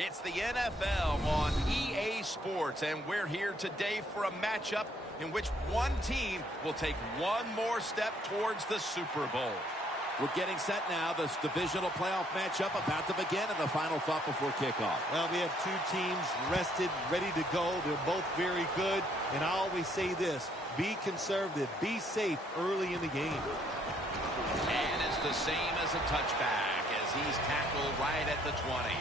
It's the NFL on EA Sports, and we're here today for a matchup in which one team will take one more step towards the Super Bowl. We're getting set now. This divisional playoff matchup about to begin, and the final thought before kickoff. Well, we have two teams rested, ready to go. They're both very good, and I always say this, be conservative, be safe early in the game. And it's the same as a touchback as he's tackled right at the 20.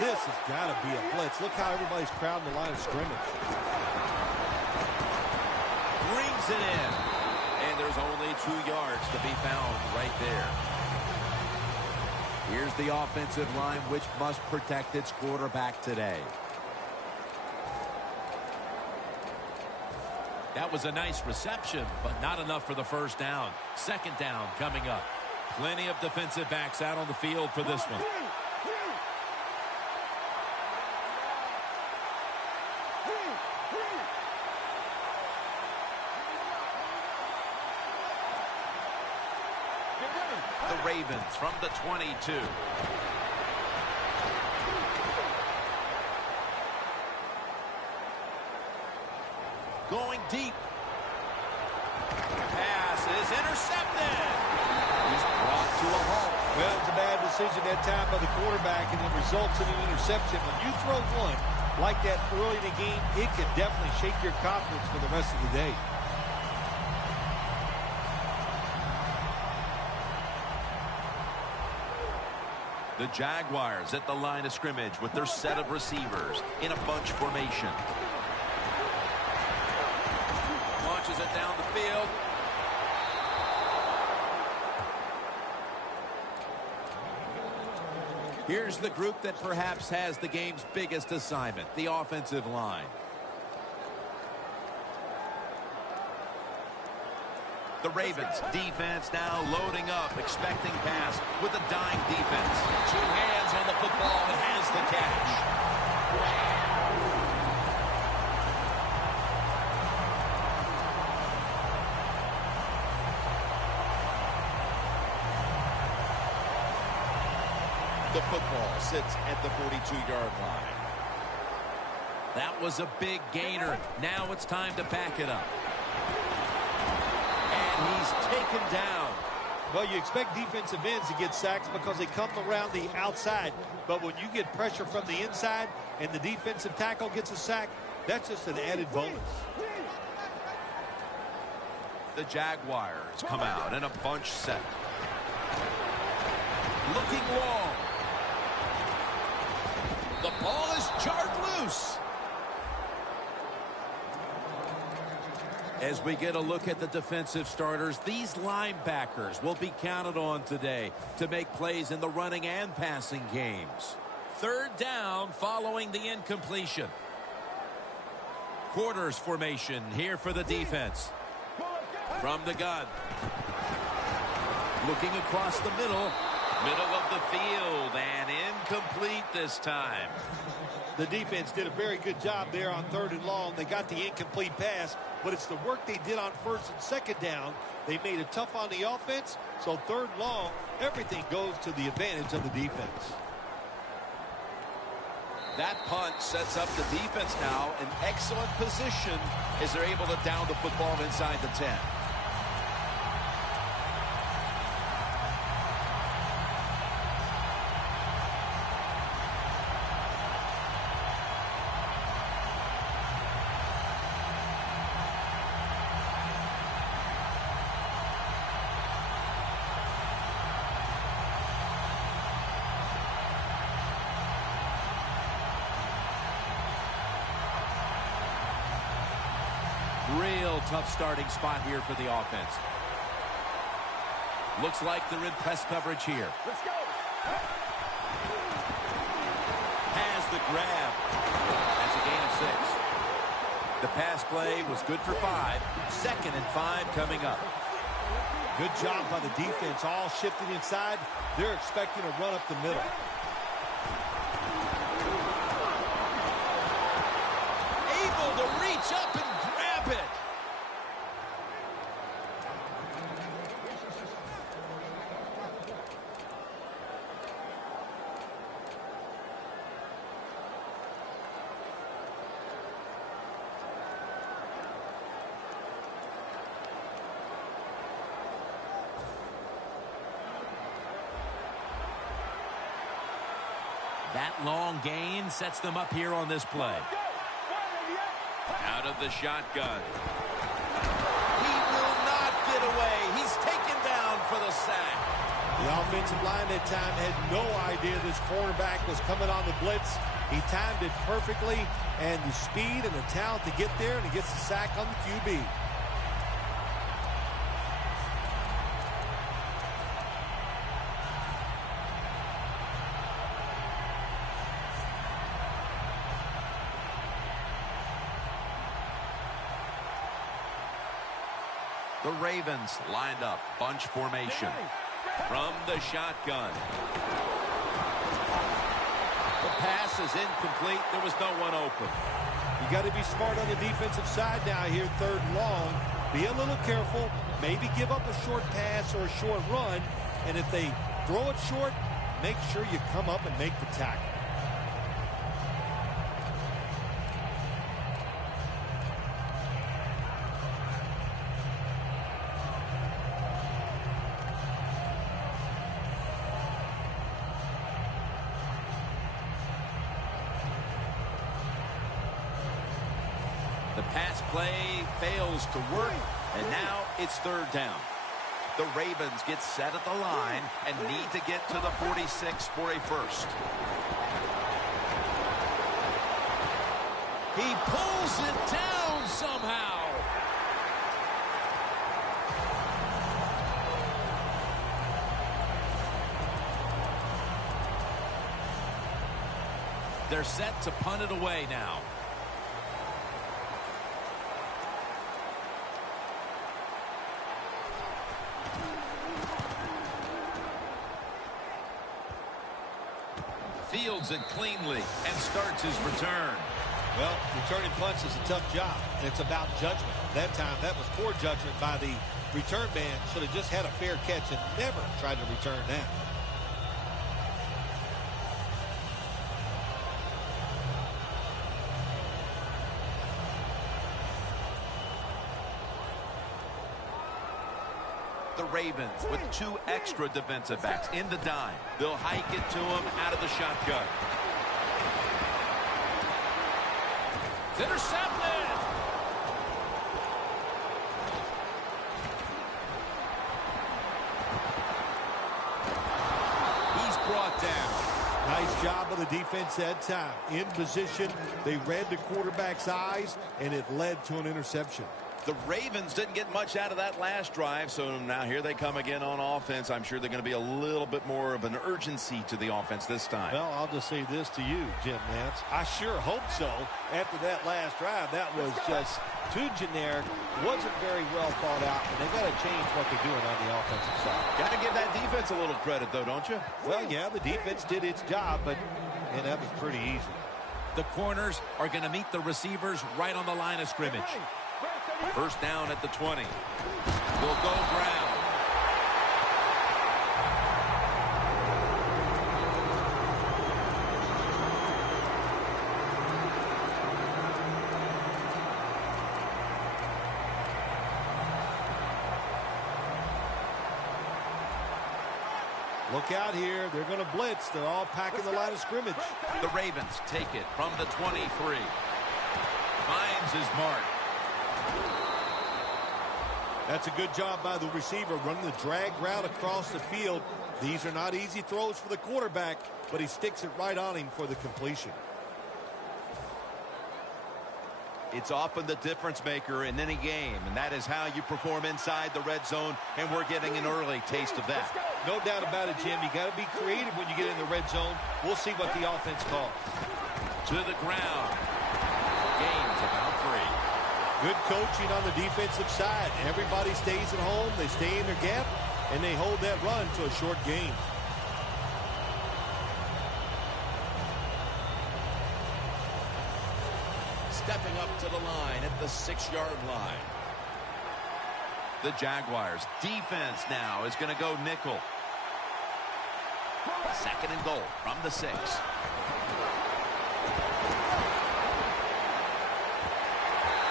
This has got to be a blitz. Look how everybody's crowding the line of scrimmage. Brings it in. And there's only 2 yards to be found right there. Here's the offensive line, which must protect its quarterback today. That was a nice reception, but not enough for the first down. Second down coming up. Plenty of defensive backs out on the field for this one. The Ravens from the 22. Going deep. Pass is intercepted. He's brought to a halt. Well, it's a bad decision that time by the quarterback, and it results in an interception. When you throw one like that early in the game, it can definitely shake your confidence for the rest of the day. The Jaguars at the line of scrimmage with their set of receivers in a bunch formation. Launches it down the field. Here's the group that perhaps has the game's biggest assignment, the offensive line. The Ravens defense now loading up, expecting pass with a dime defense. 2 hands on the football and has the catch. The football sits at the 42-yard line. That was a big gainer. Now it's time to back it up. He's taken down. Well, you expect defensive ends to get sacks because they come around the outside. But when you get pressure from the inside and the defensive tackle gets a sack, that's just an added bonus. The Jaguars come out in a bunch set. Looking long. The ball is jarred loose. As we get a look at the defensive starters, these linebackers will be counted on today to make plays in the running and passing games. Third down following the incompletion. Quarters formation here for the defense. From the gun. Looking across the middle. Middle of the field and incomplete this time. The defense did a very good job there on 3rd and long. They got the incomplete pass, but it's the work they did on 1st and 2nd down. They made it tough on the offense, so 3rd and long, everything goes to the advantage of the defense. That punt sets up the defense now in excellent position as they're able to down the football inside the 10. Real tough starting spot here for the offense. Looks like they're in press coverage here. Let's go. Has the grab. That's a gain of 6. The pass play was good for 5. 2nd and 5 coming up. Good job by the defense, all shifted inside. They're expecting a run up the middle. That long gain sets them up here on this play. Out of the shotgun. He will not get away. He's taken down for the sack. The offensive line that time had no idea this cornerback was coming on the blitz. He timed it perfectly, and the speed and the talent to get there, and he gets the sack on the QB. The Ravens lined up, bunch formation. From the shotgun. The pass is incomplete. There was no one open. You got to be smart on the defensive side now here, 3rd and long. Be a little careful. Maybe give up a short pass or a short run. And if they throw it short, make sure you come up and make the tackle. The pass play fails to work, and now it's 3rd down. The Ravens get set at the line and need to get to the 46 for a first. He pulls it down somehow. They're set to punt it away now. Fields it cleanly and starts his return. Well, returning punts is a tough job. It's about judgment. That time, that was poor judgment by the return man. Should have just had a fair catch and never tried to return that. The Ravens with 2 extra defensive backs in the dime. They'll hike it to him out of the shotgun. It's intercepted. He's brought down. Nice job of the defense that time. In position, they read the quarterback's eyes, and it led to an interception. The Ravens didn't get much out of that last drive, so now here they come again on offense. I'm sure they're going to be a little bit more of an urgency to the offense this time. Well, I'll just say this to you, Jim Nance. I sure hope so. After that last drive, that was just too generic, wasn't very well thought out, and they've got to change what they're doing on the offensive side. Got to give that defense a little credit, though, don't you? Well, yeah, the defense did its job, but that was pretty easy. The corners are going to meet the receivers right on the line of scrimmage. First down at the 20. Will go Brown. Look out here. They're going to blitz. They're all packing the line of scrimmage. The Ravens take it from the 23. Finds his mark. That's a good job by the receiver, running the drag route across the field. These are not easy throws for the quarterback, but he sticks it right on him for the completion. It's often the difference maker in any game, and that is how you perform inside the red zone, and we're getting an early taste of that. No doubt about it, Jim. You got to be creative when you get in the red zone. We'll see what the offense calls. To the ground. Gains about 3. Good coaching on the defensive side. Everybody stays at home. They stay in their gap, and they hold that run to a short gain. Stepping up to the line at the 6-yard line. The Jaguars defense now is going to go nickel. 2nd and goal from the 6.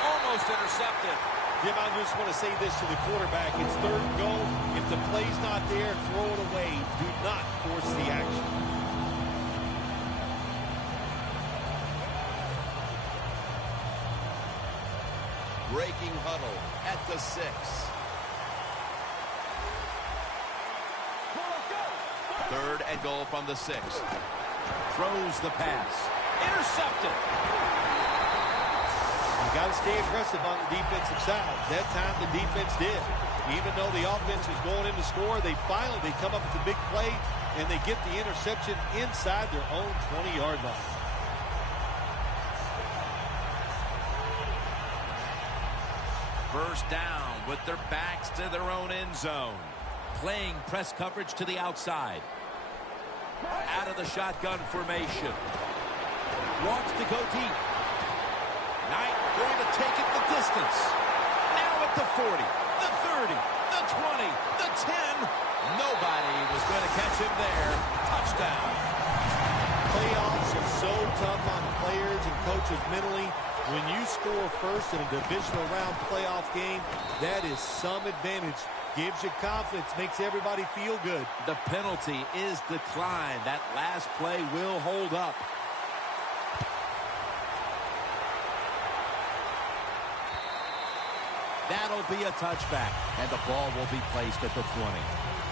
Almost intercepted. Jim, I just want to say this to the quarterback. It's 3rd and goal. If the play's not there, throw it away. Do not force the action. breaking huddle at the 6. Third and goal from the 6. Throws the pass. Intercepted. You got to stay aggressive on the defensive side. That time the defense did. Even though the offense was going in to score, they come up with the big play, and they get the interception inside their own 20-yard line. First down with their backs to their own end zone. Playing press coverage to the outside. Out of the shotgun formation. Wants to go deep. Knight going to take it the distance. Now at the 40, the 30, the 20, the 10. Nobody was going to catch him there. Touchdown. Playoffs are so tough on players and coaches mentally. When you score first in a divisional round playoff game, that is some advantage. Gives you confidence, makes everybody feel good. The penalty is declined. That last play will hold up. That'll be a touchback, and the ball will be placed at the 20.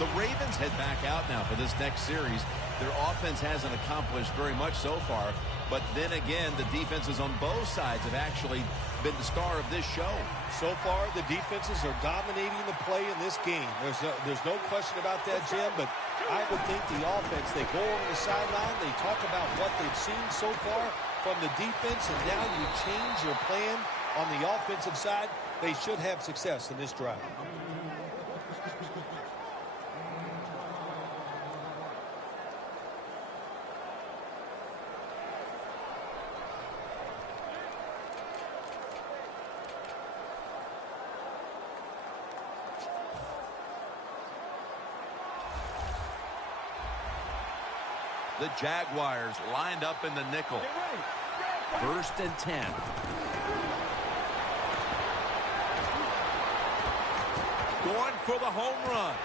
The Ravens head back out now for this next series. Their offense hasn't accomplished very much so far, but then again, the defenses on both sides have actually been the star of this show. So far, the defenses are dominating the play in this game. There's no question about that, Jim, but I would think the offense, they go over the sideline, they talk about what they've seen so far from the defense, and now you change your plan on the offensive side. They should have success in this drive. The Jaguars lined up in the nickel. First and 10. Going for the home run.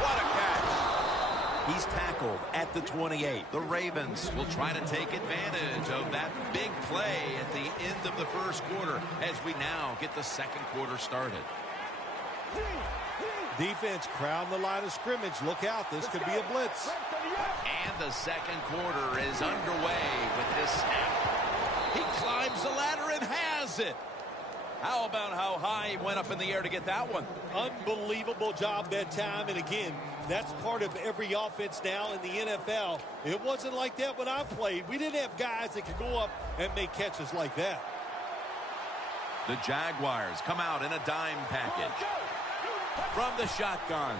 What a catch. He's tackled at the 28. The Ravens will try to take advantage of that big play at the end of the first quarter as we now get the second quarter started. Defense crowd the line of scrimmage. Look out, this could be a blitz. And the second quarter is underway with this snap. He climbs the ladder and has it. How about how high he went up in the air to get that one? Unbelievable job that time. And again, that's part of every offense now in the NFL. It wasn't like that when I played. We didn't have guys that could go up and make catches like that. The Jaguars come out in a dime package. From the shotgun.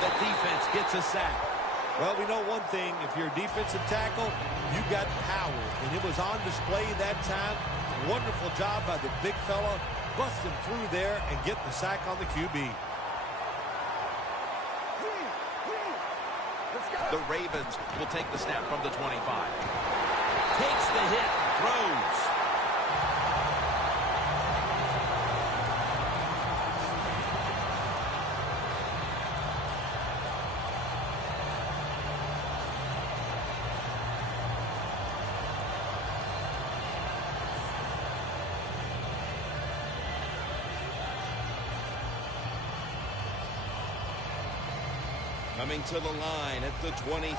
The defense gets a sack. Well, we know one thing. If you're a defensive tackle, you got power. And it was on display that time. Wonderful job by the big fella. Busting through there and getting the sack on the QB. The Ravens will take the snap from the 25. Takes the hit. Throws. Coming to the line at the 25.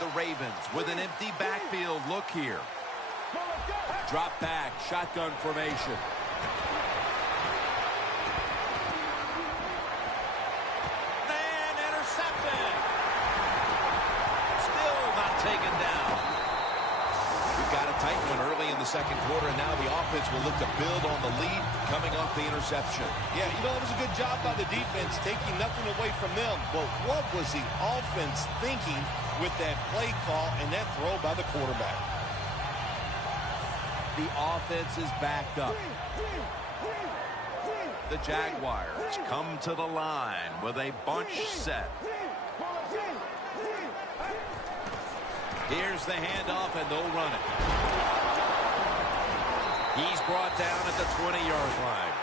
The Ravens with an empty backfield look here. Drop back, shotgun formation. And intercepted. Still not taken down. We've got a tight one early in the second quarter, and now the offense will look to build on the lead coming off the interception. Yeah, you know, it was a good job by the defense, taking nothing away from them. But what was the offense thinking with that play call and that throw by the quarterback? The offense is backed up. The Jaguars come to the line with a bunch set. Here's the handoff, and they'll run it. He's brought down at the 20-yard line.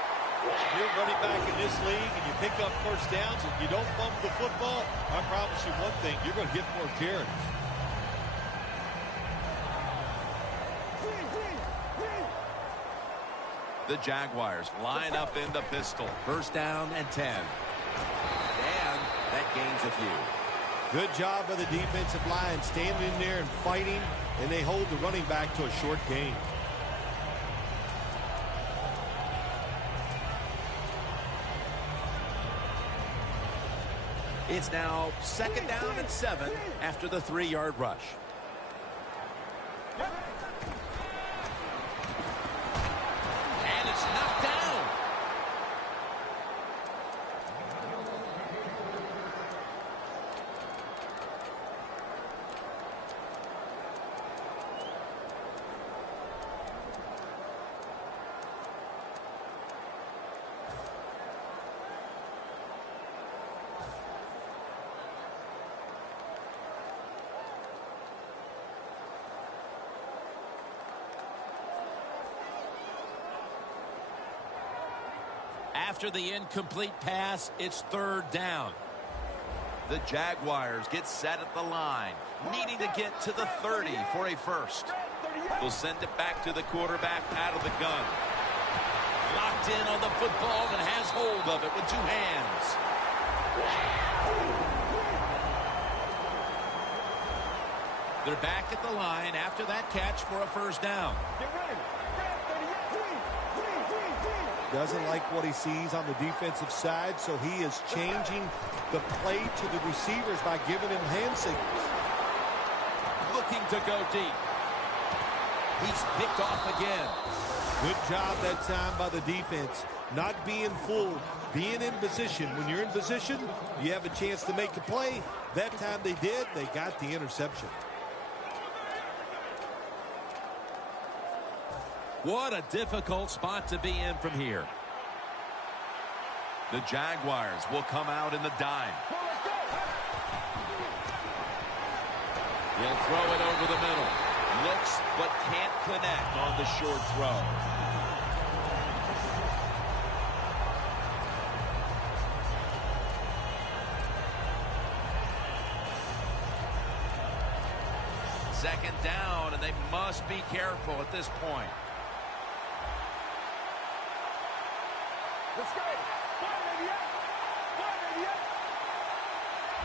You're running back in this league, and you pick up first downs, and you don't bump the football, I promise you one thing, you're going to get more carries. The Jaguars line up in the pistol. First down and 10. And that gains a few. Good job by the defensive line standing in there and fighting, and they hold the running back to a short gain. It's now second down and 7 after the 3-yard rush. And it's knocked down. After the incomplete pass, it's third down. The Jaguars get set at the line, needing to get to the 30 for a first. They'll send it back to the quarterback out of the gun. Locked in on the football and has hold of it with 2 hands. They're back at the line after that catch for a first down. Doesn't like what he sees on the defensive side, so he is changing the play to the receivers by giving him hand signals. Looking to go deep. He's picked off again. Good job that time by the defense. Not being fooled, being in position. When you're in position, you have a chance to make the play. That time they did. They got the interception. What a difficult spot to be in from here. The Jaguars will come out in the dime. He'll throw it over the middle. Looks but can't connect on the short throw. Second down, and they must be careful at this point. Let's go.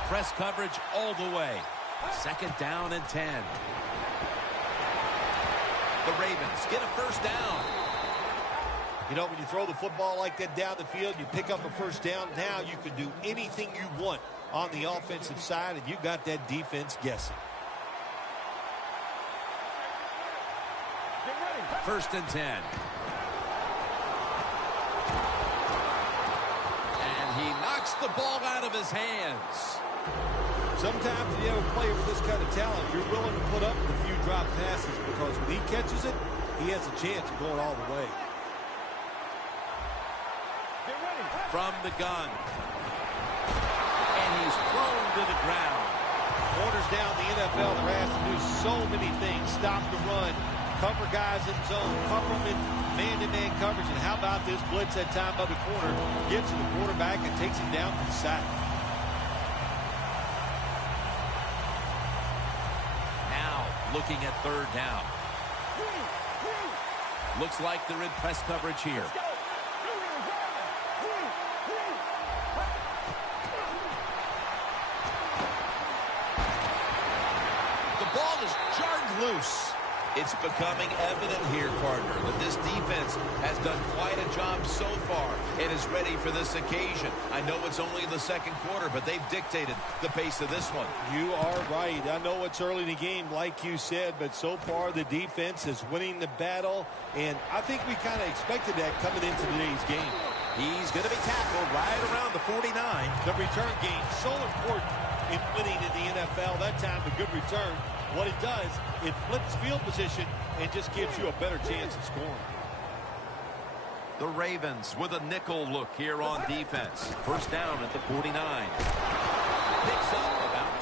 Press coverage all the way. Second down and 10. The Ravens get a first down. You know, when you throw the football like that down the field, you pick up a first down. Now you can do anything you want on the offensive side, and you got that defense guessing. First and 10. And he knocks the ball out of his hands. Sometimes when you have a player with this kind of talent, you're willing to put up with a few drop passes because when he catches it, he has a chance of going all the way. From the gun. And he's thrown to the ground. Corners down the NFL, they're asked to do so many things. Stop the run, cover guys in zone, cover them in man-to-man coverage. And how about this blitz that time by the corner? Gets to the quarterback and takes him down for the sack. Looking at third down. Looks like they're in press coverage here. The ball is jarred loose. It's becoming evident here, partner, that this defense has done quite a job so far and is ready for this occasion. I know it's only the second quarter, but they've dictated the pace of this one. You are right. I know it's early in the game, like you said, but so far the defense is winning the battle, and I think we kind of expected that coming into today's game. He's going to be tackled right around the 49. The return game, so important in winning in the NFL. That time, a good return. What it does, it flips field position and just gives you a better chance of scoring. The Ravens with a nickel look here on defense. First down at the 49. Picks up about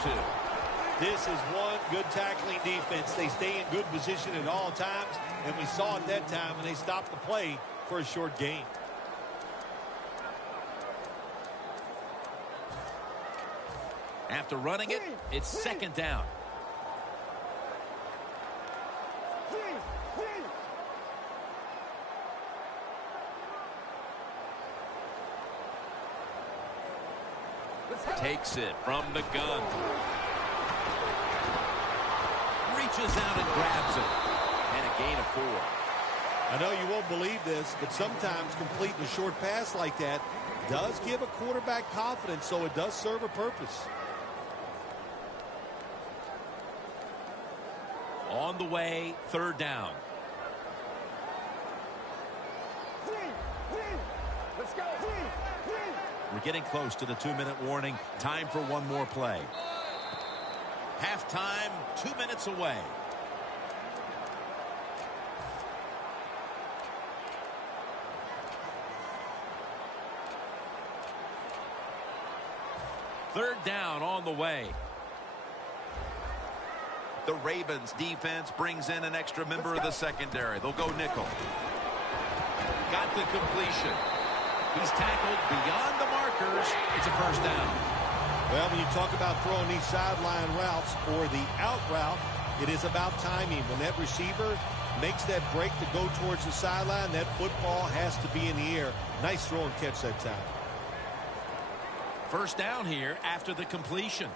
2. This is one good tackling defense. They stay in good position at all times, and we saw it that time, and they stopped the play for a short gain. After running it, it's second down. Takes it from the gun. Reaches out and grabs it. And a gain of 4. I know you won't believe this, but sometimes completing a short pass like that does give a quarterback confidence, so it does serve a purpose. On the way, 3rd down. Let's go. We're getting close to the 2-minute warning. Time for one more play. Halftime, 2 minutes away. Third down on the way. The Ravens defense brings in an extra member of the secondary. They'll go nickel. Got the completion. He's tackled beyond the markers. It's a 1st down. Well, when you talk about throwing these sideline routes or the out route, it is about timing. When that receiver makes that break to go towards the sideline, that football has to be in the air. Nice throw and catch that time. 1st down here after the completion.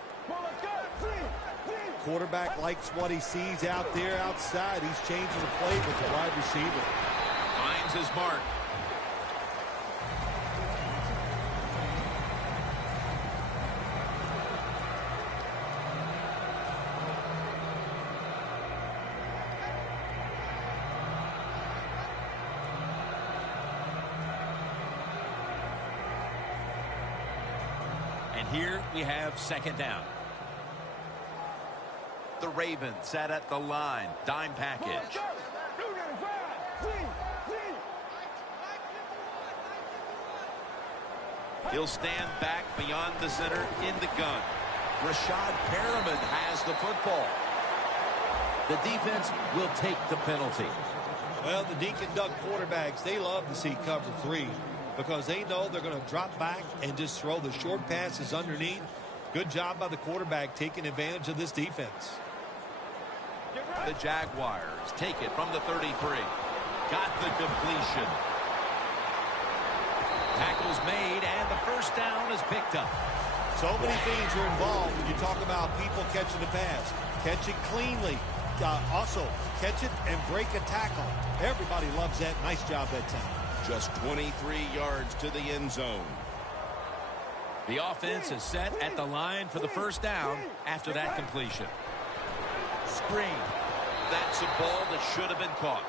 Quarterback likes what he sees out there outside. He's changing the play with the wide receiver. Finds his mark. And here we have 2nd down. The Ravens sat at the line. Dime package. He'll stand back beyond the center in the gun. Rashad Perriman has the football. The defense will take the penalty. Well, the Dink and Duck quarterbacks, they love to see cover 3 because they know they're going to drop back and just throw the short passes underneath. Good job by the quarterback taking advantage of this defense. The Jaguars take it from the 33. Got the completion. Tackles made, and the 1st down is picked up. So many things are involved when you talk about people catching the pass. Catch it cleanly. Also, catch it and break a tackle. Everybody loves that. Nice job that time. Just 23 yards to the end zone. The offense is set at the line for the 1st down after that completion. Screen. That's a ball that should have been caught.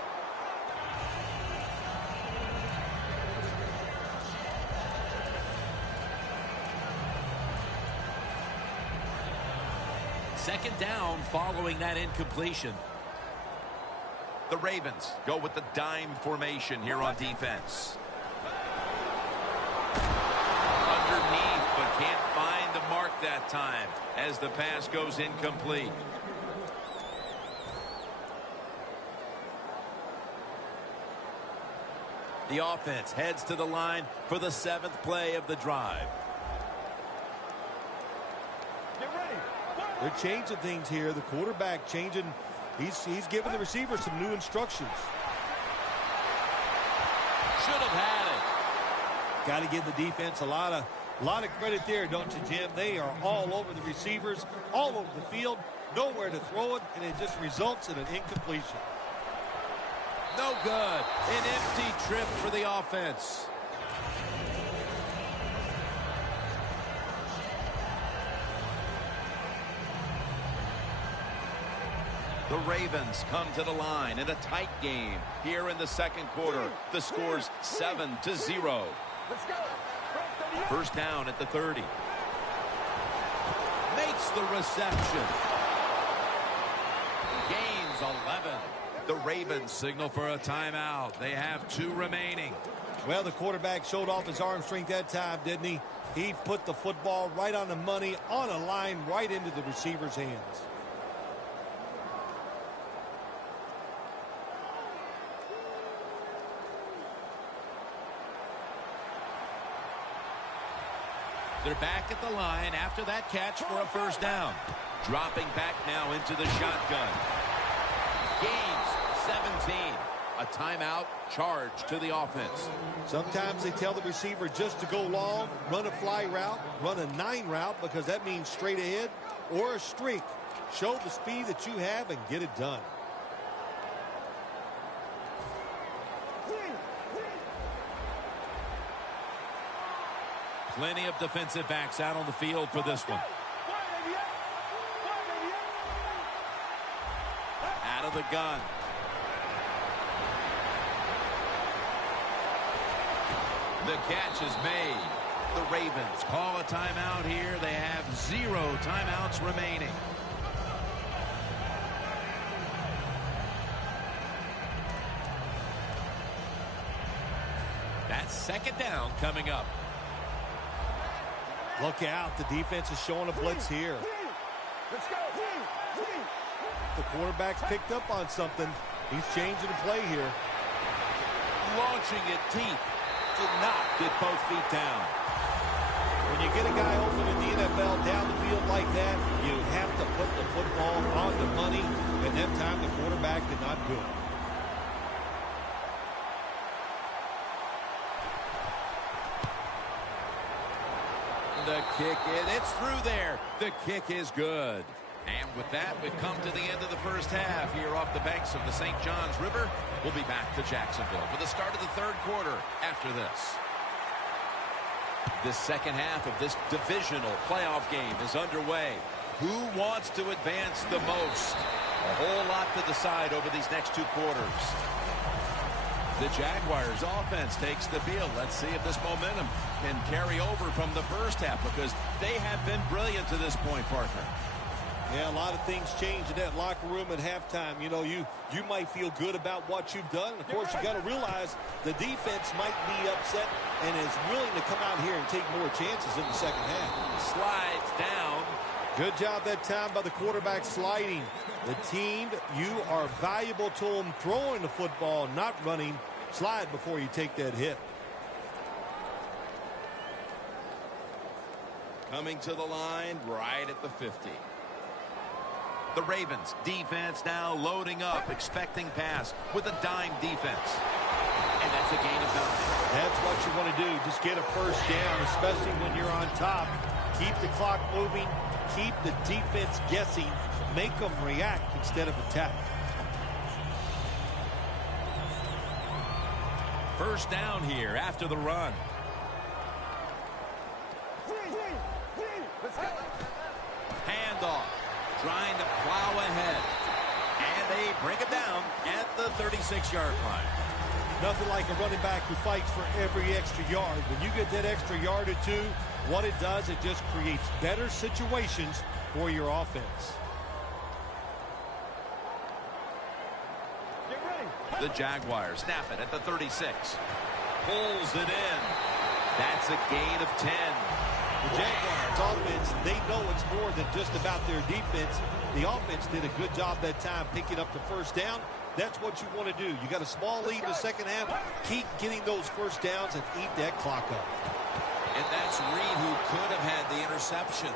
Second down following that incompletion. The Ravens go with the dime formation here on defense. Underneath, but can't find the mark that time as the pass goes incomplete. The offense heads to the line for the 7th play of the drive. Get ready. They're changing things here. The quarterback changing. He's giving the receiver some new instructions. Should have had it. Got to give the defense a lot of credit there, don't you, Jim? They are all over the receivers, all over the field, nowhere to throw it, and it just results in an incompletion. No good. An empty trip for the offense. The Ravens come to the line in a tight game here in the 2nd quarter. The score's 7-0. Let's go. 1st down at the 30. Makes the reception. Gains 11. The Ravens signal for a timeout. They have 2 remaining. Well, the quarterback showed off his arm strength that time, didn't he? He put the football right on the money, on a line, right into the receiver's hands. They're back at the line after that catch for a 1st down. Dropping back now into the shotgun. Gains 17. A timeout charge to the offense. Sometimes they tell the receiver just to go long, run a fly route, run a 9 route, because that means straight ahead or a streak. Show the speed that you have and get it done. Plenty of defensive backs out on the field for this one. Out of the gun. The catch is made. The Ravens call a timeout here. They have 0 timeouts remaining. That's second down coming up. Look out. The defense is showing a blitz here. Let's go. The quarterback's picked up on something. He's changing the play here. Launching it deep. Did not get both feet down. When you get a guy open in the NFL down the field like that, you have to put the football on the money, and that time the quarterback did not do it. The kick, it's through there. The kick is good. And with that, we've come to the end of the first half here off the banks of the St. Johns River. We'll be back to Jacksonville for the start of the third quarter after this. The second half of this divisional playoff game is underway. Who wants to advance the most? A whole lot to decide over these next 2 quarters. The Jaguars offense takes the field. Let's see if this momentum can carry over from the first half, because they have been brilliant to this point, partner. Yeah, a lot of things change in that locker room at halftime. You know, you might feel good about what you've done. And, of course, you got to realize the defense might be upset and is willing to come out here and take more chances in the second half. Slides down. Good job that time by the quarterback sliding. The team, you are valuable to them throwing the football, not running. Slide before you take that hit. Coming to the line right at the 50. The Ravens defense now loading up, expecting pass with a dime defense. And that's a gain of 9. That's what you want to do. Just get a first down, especially when you're on top. Keep the clock moving. Keep the defense guessing. Make them react instead of attack. First down here after the run. Let's go. Handoff. Trying to plow ahead. And they bring him down at the 36-yard line. Nothing like a running back who fights for every extra yard. When you get that extra yard or 2, what it does, it just creates better situations for your offense. Get ready. The Jaguars snap it at the 36. Pulls it in. That's a gain of 10. The Jaguars offense, they know it's more than just about their defense. The offense did a good job that time picking up the first down. That's what you want to do. You got a small lead in the second half. Keep getting those first downs and eat that clock up. And that's Reed who could have had the interception.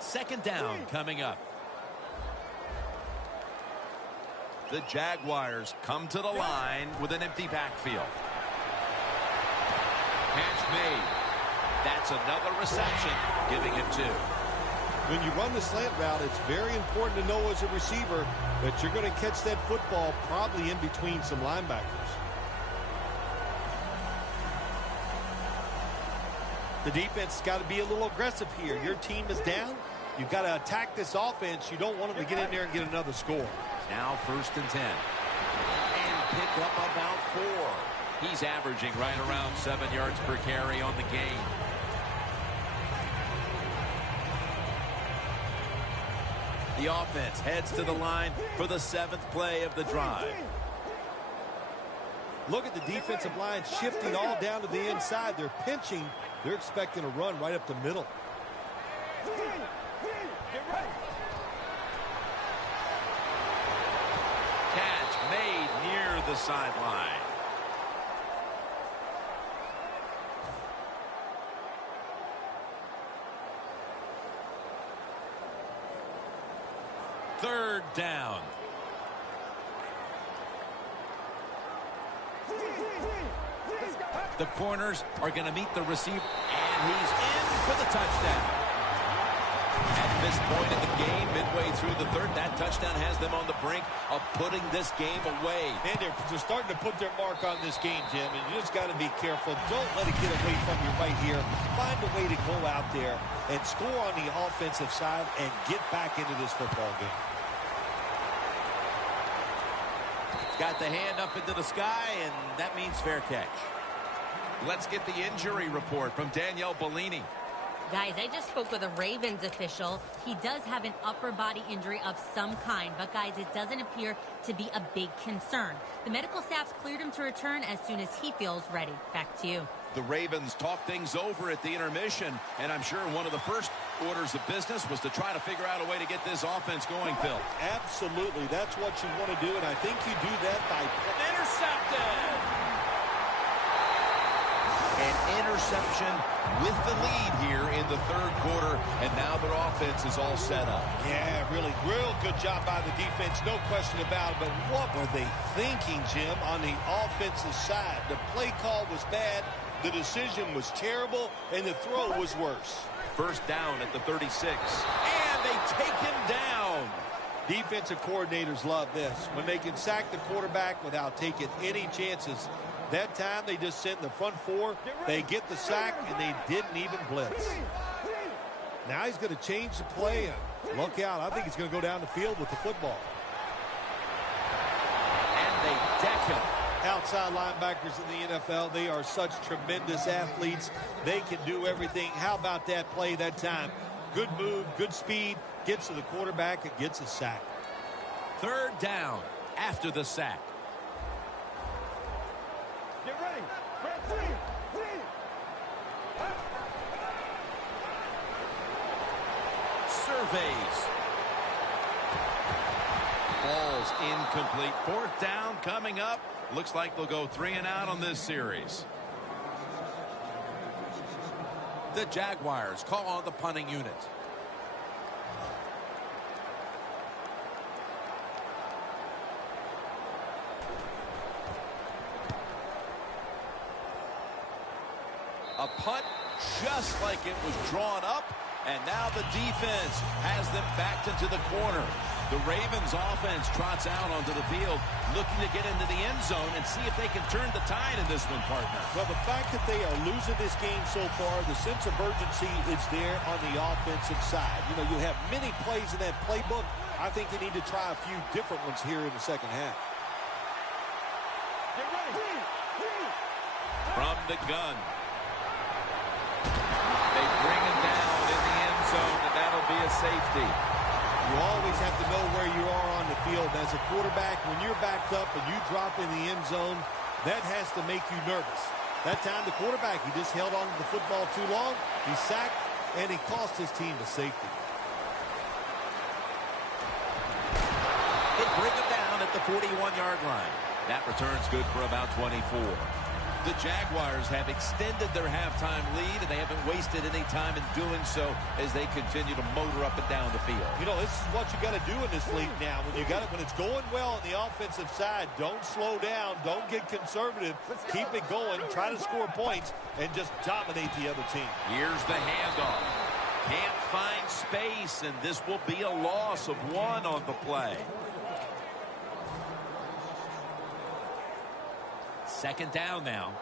Second down coming up. The Jaguars come to the line with an empty backfield. Catch made. That's another reception, giving him 2. When you run the slant route, it's very important to know as a receiver that you're going to catch that football probably in between some linebackers. The defense has got to be a little aggressive here. Your team is down. You've got to attack this offense. You don't want them to get in there and get another score. Now 1st and 10. And pick up about 4. He's averaging right around 7 yards per carry on the game. The offense heads to the line for the 7th play of the drive. Look at the defensive line shifting all down to the inside. They're pinching. They're expecting a run right up the middle. Catch made near the sideline. 3rd down. The corners are going to meet the receiver, and he's in for the touchdown. At this point in the game, midway through the 3rd, that touchdown has them on the brink of putting this game away. And they're just starting to put their mark on this game, Jim, and you just got to be careful. Don't let it get away from you right here. Find a way to go out there and score on the offensive side and get back into this football game. Got the hand up into the sky, and that means fair catch. Let's get the injury report from Danielle Bellini. Guys, I just spoke with a Ravens official. He does have an upper body injury of some kind, but guys, it doesn't appear to be a big concern. The medical staff's cleared him to return as soon as he feels ready. Back to you. The Ravens talk things over at the intermission, and I'm sure one of the first orders of business was to try to figure out a way to get this offense going, Phil. Absolutely. That's what you want to do, and I think you do that by... Intercepted! An interception with the lead here in the 3rd quarter, and now their offense is all set up. Yeah, really, real good job by the defense, no question about it. But what were they thinking, Jim, on the offensive side? The play call was bad, the decision was terrible, and the throw was worse. 1st down at the 36, and they take him down. Defensive coordinators love this. When they can sack the quarterback without taking any chances. That time, they just sent the front 4. They get the sack, and they didn't even blitz. Now he's going to change the play. And look out. I think he's going to go down the field with the football. And they deck him. Outside linebackers in the NFL, they are such tremendous athletes. They can do everything. How about that play that time? Good move, good speed, gets to the quarterback and gets a sack. 3rd down after the sack. Get ready. Three. Surveys. Ball's incomplete. 4th down coming up. Looks like they'll go 3 and out on this series. The Jaguars call on the punting unit. A punt just like it was drawn up, and now the defense has them backed into the corner. The Ravens offense trots out onto the field, looking to get into the end zone and see if they can turn the tide in this one, partner. Well, the fact that they are losing this game so far, the sense of urgency is there on the offensive side. You know, you have many plays in that playbook. I think they need to try a few different ones here in the 2nd half. Get ready. From the gun. They bring him down in the end zone, and that'll be a safety. You always have to know where you are on the field. As a quarterback, when you're backed up and you drop in the end zone, that has to make you nervous. That time, the quarterback, he just held on to the football too long. He sacked, and he cost his team the safety. They bring him down at the 41-yard line. That return's good for about 24. The Jaguars have extended their halftime lead, and they haven't wasted any time in doing so as they continue to motor up and down the field. You know, this is what you got to do in this league now. When it's going well on the offensive side, don't slow down, don't get conservative. Keep it going, try to score points, and just dominate the other team. Here's the handoff. Can't find space, and this will be a loss of 1 on the play. 2nd down now.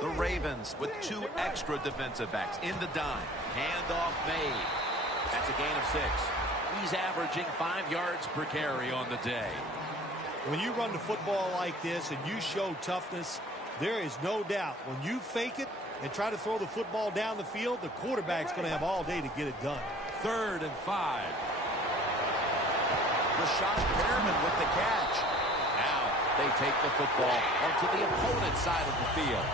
The Ravens with 2 extra defensive backs in the dime. Handoff made. That's a gain of 6. He's averaging 5 yards per carry on the day. When you run the football like this and you show toughness, there is no doubt when you fake it and try to throw the football down the field, the quarterback's going to have all day to get it done. 3rd and 5. Rashad Perriman with the catch. Now they take the football onto the opponent's side of the field.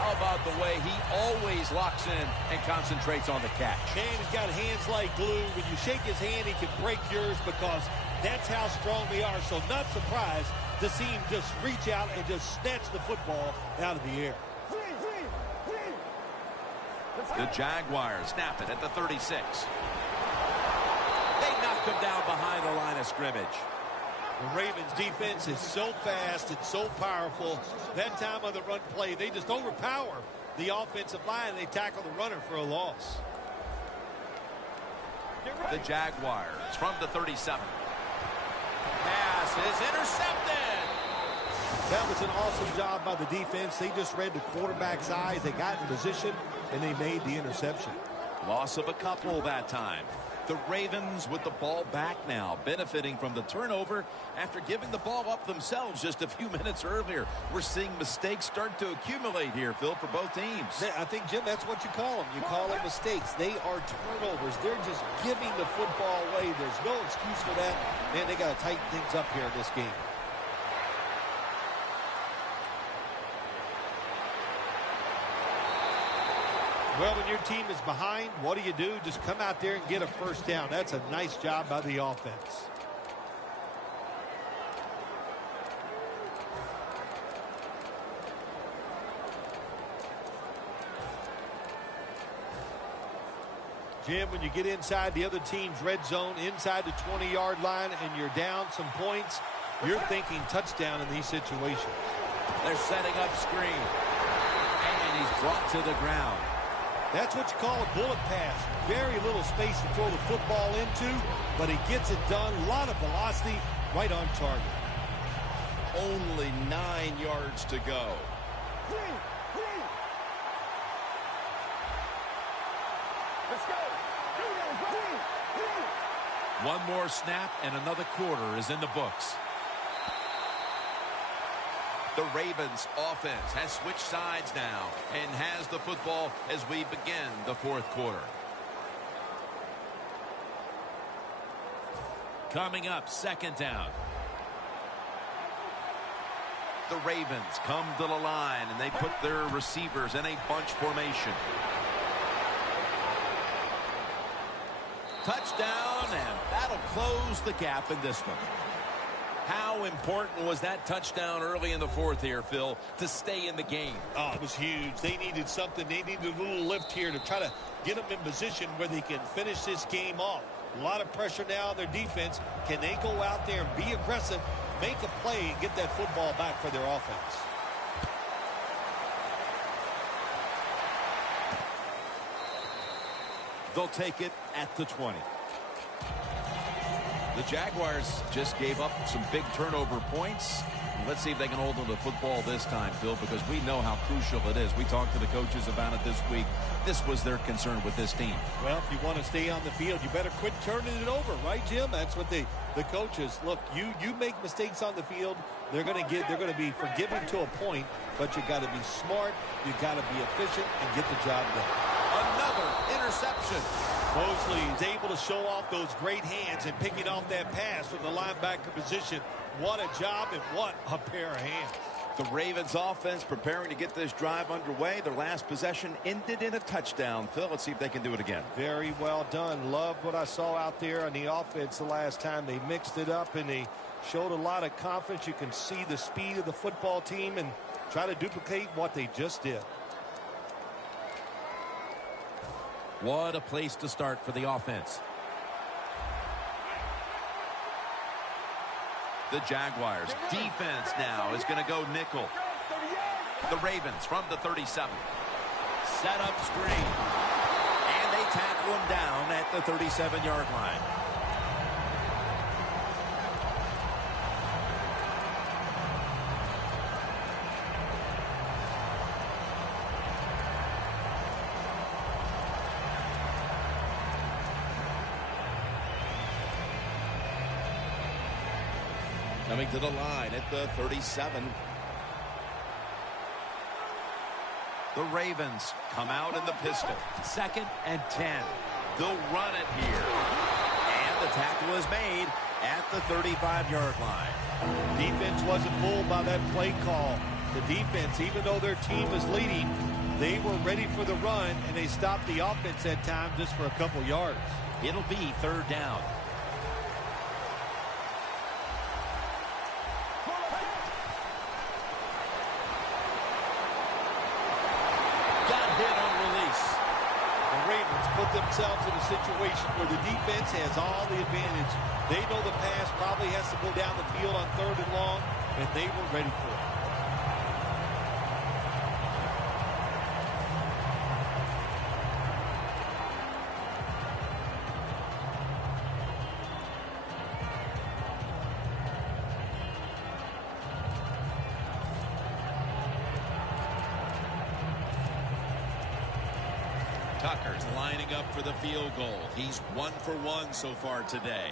How about the way he always locks in and concentrates on the catch? Man, he's got hands like glue. When you shake his hand, he can break yours because that's how strong they are. So not surprised to see him just reach out and just snatch the football out of the air. The Jaguars snap it at the 36. They knocked him down behind the line of scrimmage. The Ravens defense is so fast and so powerful. That time on the run play, they just overpower the offensive line. They tackle the runner for a loss. The Jaguars from the 37. Pass is intercepted. That was an awesome job by the defense. They just read the quarterback's eyes. They got in position, and they made the interception. Loss of a couple that time. The Ravens with the ball back now, benefiting from the turnover after giving the ball up themselves just a few minutes earlier. We're seeing mistakes start to accumulate here, Phil, for both teams. I think, Jim, that's what you call them. You call them mistakes. They are turnovers. They're just giving the football away. There's no excuse for that. Man, they got to tighten things up here in this game. Well, when your team is behind, what do? Just come out there and get a first down. That's a nice job by the offense. Jim, when you get inside the other team's red zone, inside the 20-yard line, and you're down some points, you're thinking touchdown in these situations. They're setting up screen. And he's brought to the ground. That's what you call a bullet pass. Very little space to throw the football into, but he gets it done. A lot of velocity, right on target. Only 9 yards to go. Let's go. One more snap and another quarter is in the books. The Ravens offense has switched sides now and has the football as we begin the fourth quarter. Coming up, second down. The Ravens come to the line and they put their receivers in a bunch formation. Touchdown, and that'll close the gap in this one. How important was that touchdown early in the fourth here, Phil, to stay in the game? Oh, it was huge. They needed something. They needed a little lift here to try to get them in position where they can finish this game off. A lot of pressure now on their defense. Can they go out there and be aggressive, make a play, and get that football back for their offense? They'll take it at the 20. The Jaguars just gave up some big turnover points. Let's see if they can hold on to the football this time, Phil, because we know how crucial it is. We talked to the coaches about it this week. This was their concern with this team. Well, if you want to stay on the field, you better quit turning it over, right, Jim? That's what the coaches, look, you make mistakes on the field, they're going to be forgiven to a point, but you got to be smart, you got to be efficient and get the job done. Another interception. Mosley is able to show off those great hands and picking off that pass from the linebacker position. What a job and what a pair of hands. The Ravens offense preparing to get this drive underway. Their last possession ended in a touchdown. Phil, let's see if they can do it again. Very well done. Loved what I saw out there on the offense the last time. They mixed it up and they showed a lot of confidence. You can see the speed of the football team and try to duplicate what they just did. What a place to start for the offense. The Jaguars defense now is going to go nickel. The Ravens from the 37. Set up screen. And they tackle him down at the 37-yard line. Coming to the line at the 37. The Ravens come out in the pistol. 2nd and 10. They'll run it here. And the tackle is made at the 35-yard line. Defense wasn't fooled by that play call. The defense, even though their team was leading, they were ready for the run, and they stopped the offense that time just for a couple yards. It'll be 3rd down. Ravens put themselves in a situation where the defense has all the advantage. They know the pass probably has to go down the field on 3rd and long, and they were ready for it. Tucker's lining up for the field goal. He's 1 for 1 so far today.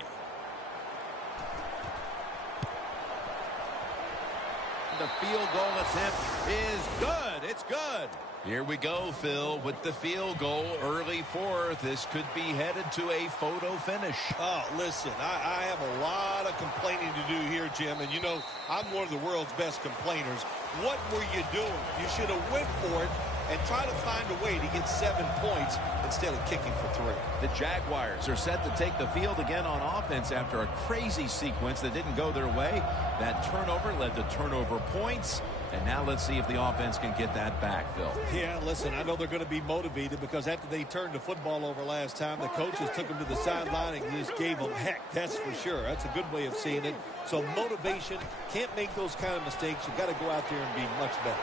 The field goal attempt is good. It's good. Here we go, Phil, with the field goal early 4th. This could be headed to a photo finish. Oh, listen, I have a lot of complaining to do here, Jim, and you know, I'm one of the world's best complainers. What were you doing? You should have went for it and try to find a way to get 7 points instead of kicking for 3. The Jaguars are set to take the field again on offense after a crazy sequence that didn't go their way. That turnover led to turnover points. And now let's see if the offense can get that back, Phil. Yeah, listen, I know they're going to be motivated because after they turned the football over last time, the coaches took them to the sideline and just gave them heck. That's for sure. That's a good way of seeing it. So motivation, can't make those kind of mistakes. You've got to go out there and be much better.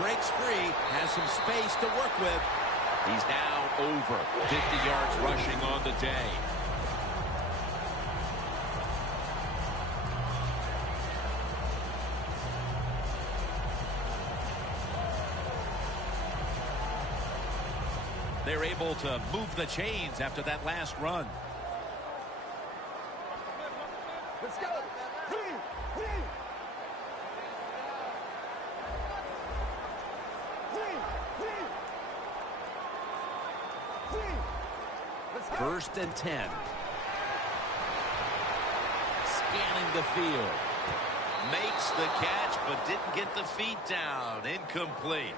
Breaks free, has some space to work with. He's now over 50 yards rushing on the day. They're able to move the chains after that last run. Let's go. First and 10. Scanning the field. Makes the catch, but didn't get the feet down. Incomplete.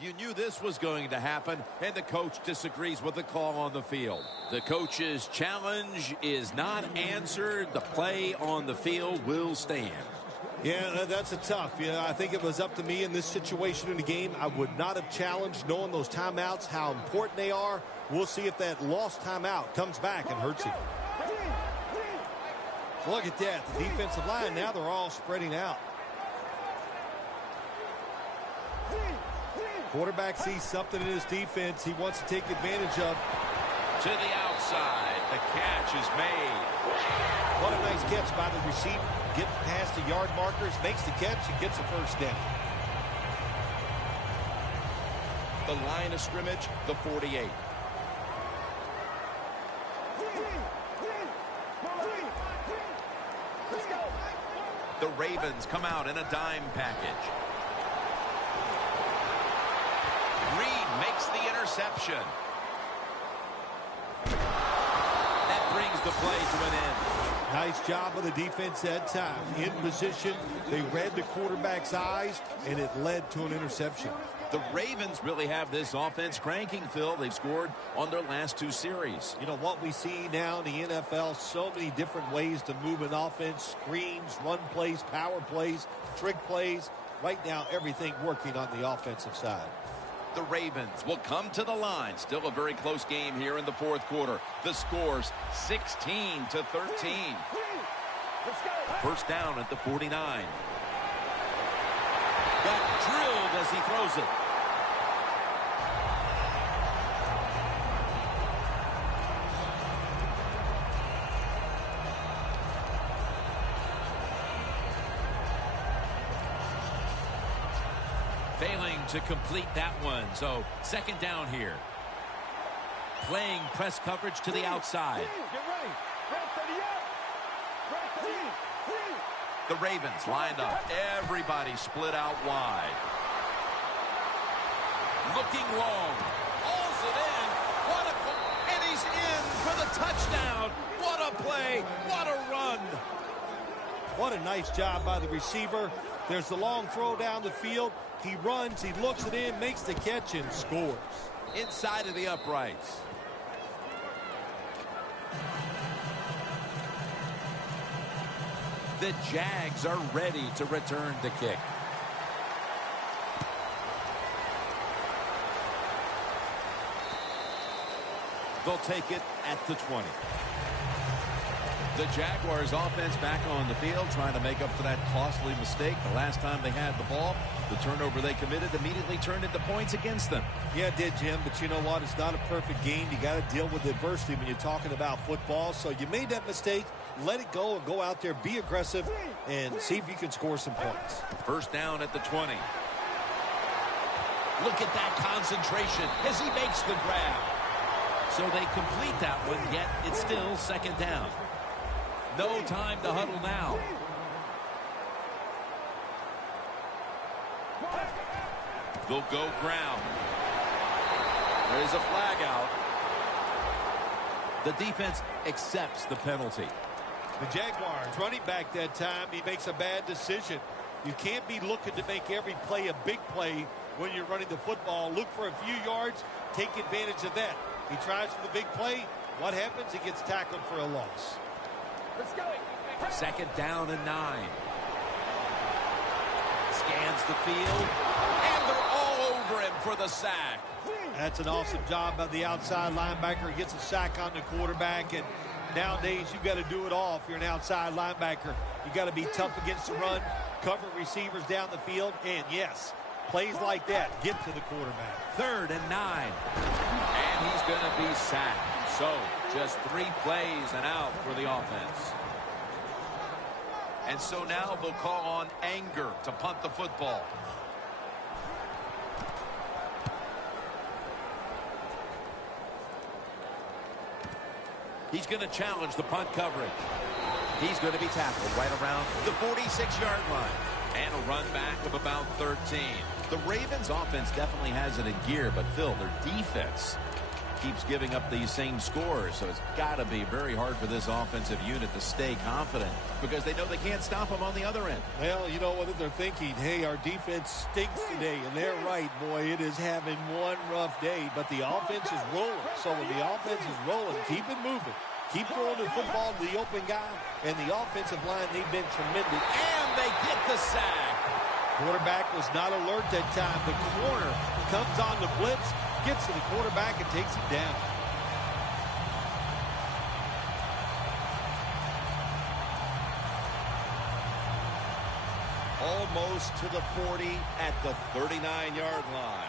You knew this was going to happen, and the coach disagrees with the call on the field. The coach's challenge is not answered. The play on the field will stand. Yeah, that's a tough. I think it was up to me in this situation in the game. I would not have challenged, knowing those timeouts, how important they are. We'll see if that lost timeout comes back and hurts him. Look at that. The defensive line, now they're all spreading out. Quarterback sees something in his defense he wants to take advantage of. To the outside. The catch is made. What a nice catch by the receiver. Getting past the yard markers, makes the catch, and gets a first down. The line of scrimmage, the 48. The Ravens come out in a dime package. Reed makes the interception. That brings the play to an end. Nice job of the defense that time. In position, they read the quarterback's eyes, and it led to an interception. The Ravens really have this offense cranking, Phil. They've scored on their last 2 series. You know, what we see now in the NFL, so many different ways to move an offense. Screens, run plays, power plays, trick plays. Right now, everything working on the offensive side. The Ravens will come to the line. Still a very close game here in the 4th quarter. The score's 16-13. First down at the 49. Got drilled as he throws it. Failing to complete that one. So second down here. Playing press coverage to the outside. The Ravens lined up. Everybody split out wide. Looking long. Hauls it in. What a... for the touchdown. What a play. What a run. What a nice job by the receiver. There's the long throw down the field. He runs, he looks it in, makes the catch, and scores. Inside of the uprights. The Jags are ready to return the kick. They'll take it at the 20. The Jaguars offense back on the field trying to make up for that costly mistake. The last time they had the ball, the turnover they committed immediately turned into points against them. Yeah, it did, Jim, but you know what? It's not a perfect game. You got to deal with adversity when you're talking about football. So you made that mistake. Let it go and go out there, be aggressive, and see if you can score some points. First down at the 20. Look at that concentration as he makes the grab. So they complete that one, yet it's still second down. No time to huddle now. They'll go ground. There's a flag out. The defense accepts the penalty. The Jaguars running back that time, he makes a bad decision. You can't be looking to make every play a big play when you're running the football. Look for a few yards, take advantage of that. He tries for the big play. What happens? He gets tackled for a loss. Let's go. Second down and 9. Scans the field, and they're all over him for the sack. That's an awesome job by the outside linebacker. He gets a sack on the quarterback, and nowadays you got to do it all if you're an outside linebacker. You got to be tough against the run, cover receivers down the field, and yes, plays like that get to the quarterback. Third and 9. And he's going to be sacked. So, just 3 plays and out for the offense. And so now they'll call on Anger to punt the football. He's going to challenge the punt coverage. He's going to be tackled right around the 46-yard line. And a run back of about 13. The Ravens offense definitely has it in gear, but Phil, their defense keeps giving up these same scores, so it's got to be very hard for this offensive unit to stay confident because they know they can't stop them on the other end. Well, you know what they're thinking, hey, our defense stinks today, and they're right, boy, it is having one rough day, but the offense is rolling. So when the offense is rolling, keep it moving. Keep throwing the football to the open guy, and the offensive line, they've been tremendous. And they get the sack. Quarterback was not alert that time. The corner comes on the blitz, gets to the quarterback, and takes him down. Almost to the 40 at the 39-yard line.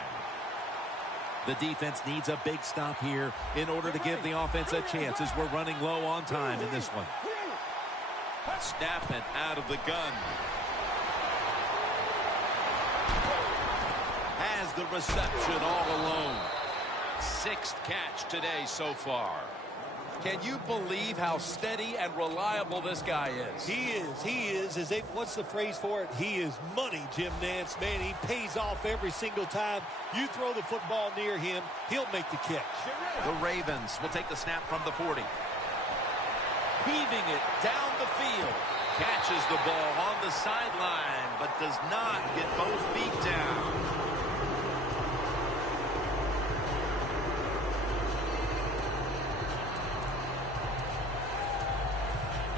The defense needs a big stop here in order to give the offense a chance as we're running low on time in this one. Snapping out of the gun. Has the reception all alone. 6th catch today so far. Can you believe how steady and reliable this guy is? He is. What's the phrase for it? He is money, Jim Nance. Man, he pays off every single time. You throw the football near him, he'll make the catch. The Ravens will take the snap from the 40. Heaving it down the field. Catches the ball on the sideline, but does not get both feet down.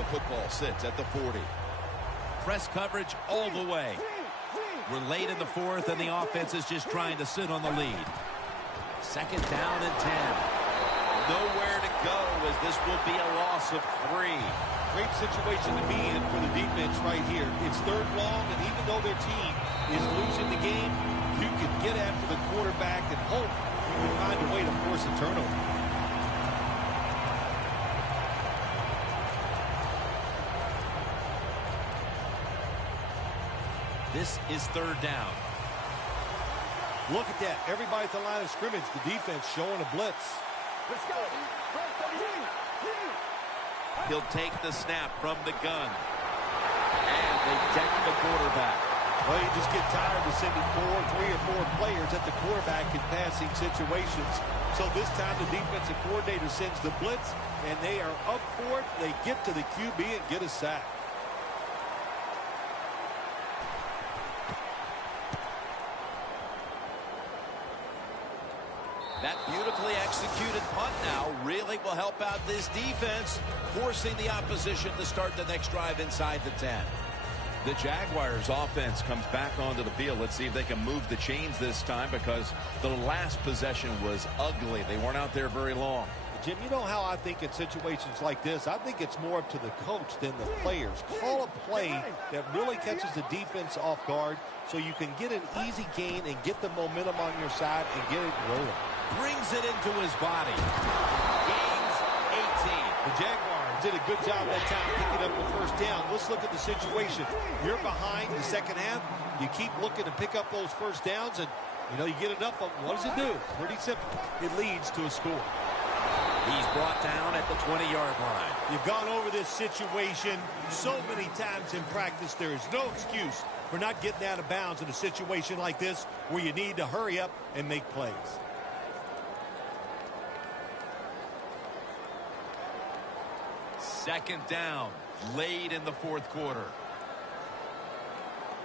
Football sits at the 40. Press coverage all the way. We're late in the 4th, and the offense is just trying to sit on the lead. Second down and 10. Nowhere to go as this will be a loss of 3. Great situation to be in for the defense right here. It's 3rd long, and even though their team is losing the game, you can get after the quarterback and hope you can find a way to force a turnover. This is 3rd down. Look at that. Everybody at the line of scrimmage. The defense showing a blitz. Let's go. He'll take the snap from the gun. And they deck the quarterback. Well, you just get tired of sending 3 or 4 players at the quarterback in passing situations. So this time the defensive coordinator sends the blitz, and they are up for it. They get to the QB and get a sack. That beautifully executed punt now really will help out this defense, forcing the opposition to start the next drive inside the 10. The Jaguars offense comes back onto the field. Let's see if they can move the chains this time, because the last possession was ugly. They weren't out there very long. Jim, you know how I think in situations like this, I think it's more up to the coach than the players. Call a play that really catches the defense off guard so you can get an easy gain and get the momentum on your side and get it rolling. Brings it into his body. Gains 18. The Jaguars did a good job that time picking up the first down. Let's look at the situation. You're behind the second half. You keep looking to pick up those first downs, and you get enough of them. What does it do? Pretty simple. It leads to a score. He's brought down at the 20-yard line. You've gone over this situation so many times in practice. There is no excuse for not getting out of bounds in a situation like this where you need to hurry up and make plays. Second down, late in the fourth quarter.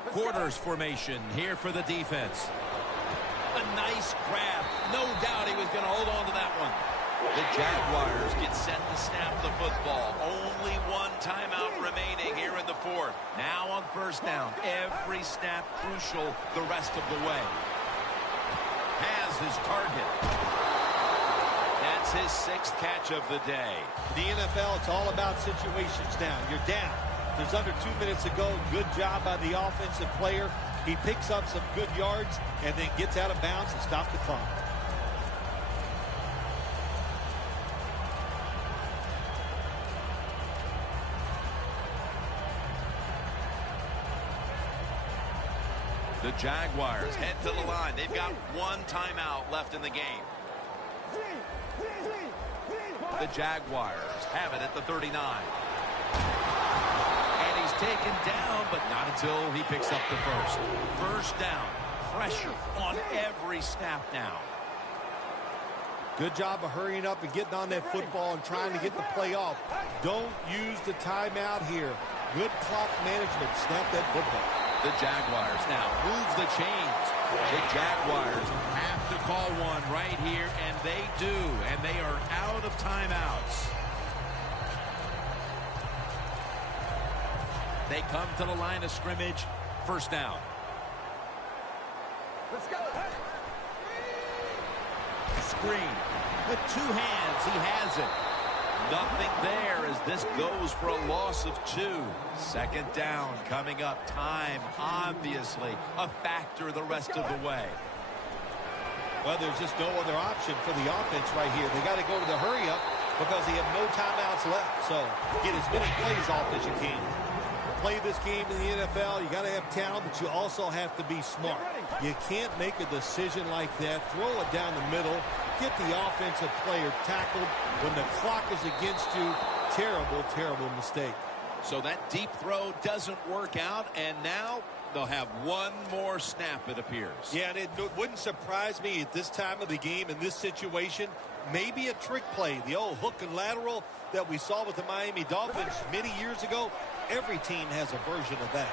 Quarters formation here for the defense. A nice grab. No doubt he was going to hold on to that one. The Jaguars get set to snap the football. Only one timeout remaining here in the fourth. Now on first down, every snap crucial the rest of the way. Has his target. That's his 6th catch of the day. In the NFL, it's all about situations now. You're down. There's under 2 minutes to go. Good job by the offensive player. He picks up some good yards and then gets out of bounds and stops the clock. The Jaguars head to the line. They've got one timeout left in the game. The Jaguars have it at the 39. And he's taken down, but not until he picks up the first. First down. Pressure on every snap now. Good job of hurrying up and getting on that football and trying to get the play off. Don't use the timeout here. Good clock management. Snap that football. The Jaguars now move the chains. The Jaguars have to call one right here, and they do. And they are out of timeouts. They come to the line of scrimmage. First down. Let's go. Screen. With 2 hands, he has it. Nothing there as this goes for a loss of 2. Second down coming up. Time, obviously, a factor the rest of the way. Well, there's just no other option for the offense right here. They got to go to the hurry up because they have no timeouts left. So get as many plays off as you can. Play this game in the NFL, you got to have talent, but you also have to be smart. You can't make a decision like that. Throw it down the middle. Get the offensive player tackled when the clock is against you. Terrible, terrible mistake. So that deep throw doesn't work out, and now they'll have one more snap, it appears. Yeah, and it wouldn't surprise me at this time of the game, in this situation, maybe a trick play, the old hook and lateral that we saw with the Miami Dolphins many years ago. Every team has a version of that.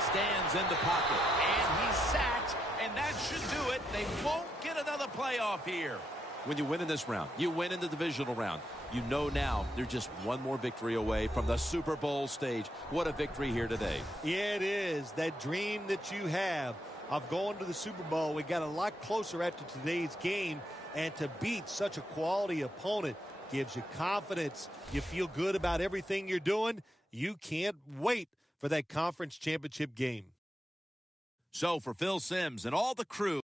Stands in the pocket, and he's sacked, and that should do it. They won't get another playoff here. When you win in this round, you win in the divisional round. You know now they're just one more victory away from the Super Bowl stage. What a victory here today. Yeah, it is. That dream that you have of going to the Super Bowl, we got a lot closer after today's game, and to beat such a quality opponent gives you confidence. You feel good about everything you're doing. You can't wait for that conference championship game. So for Phil Simms and all the crew,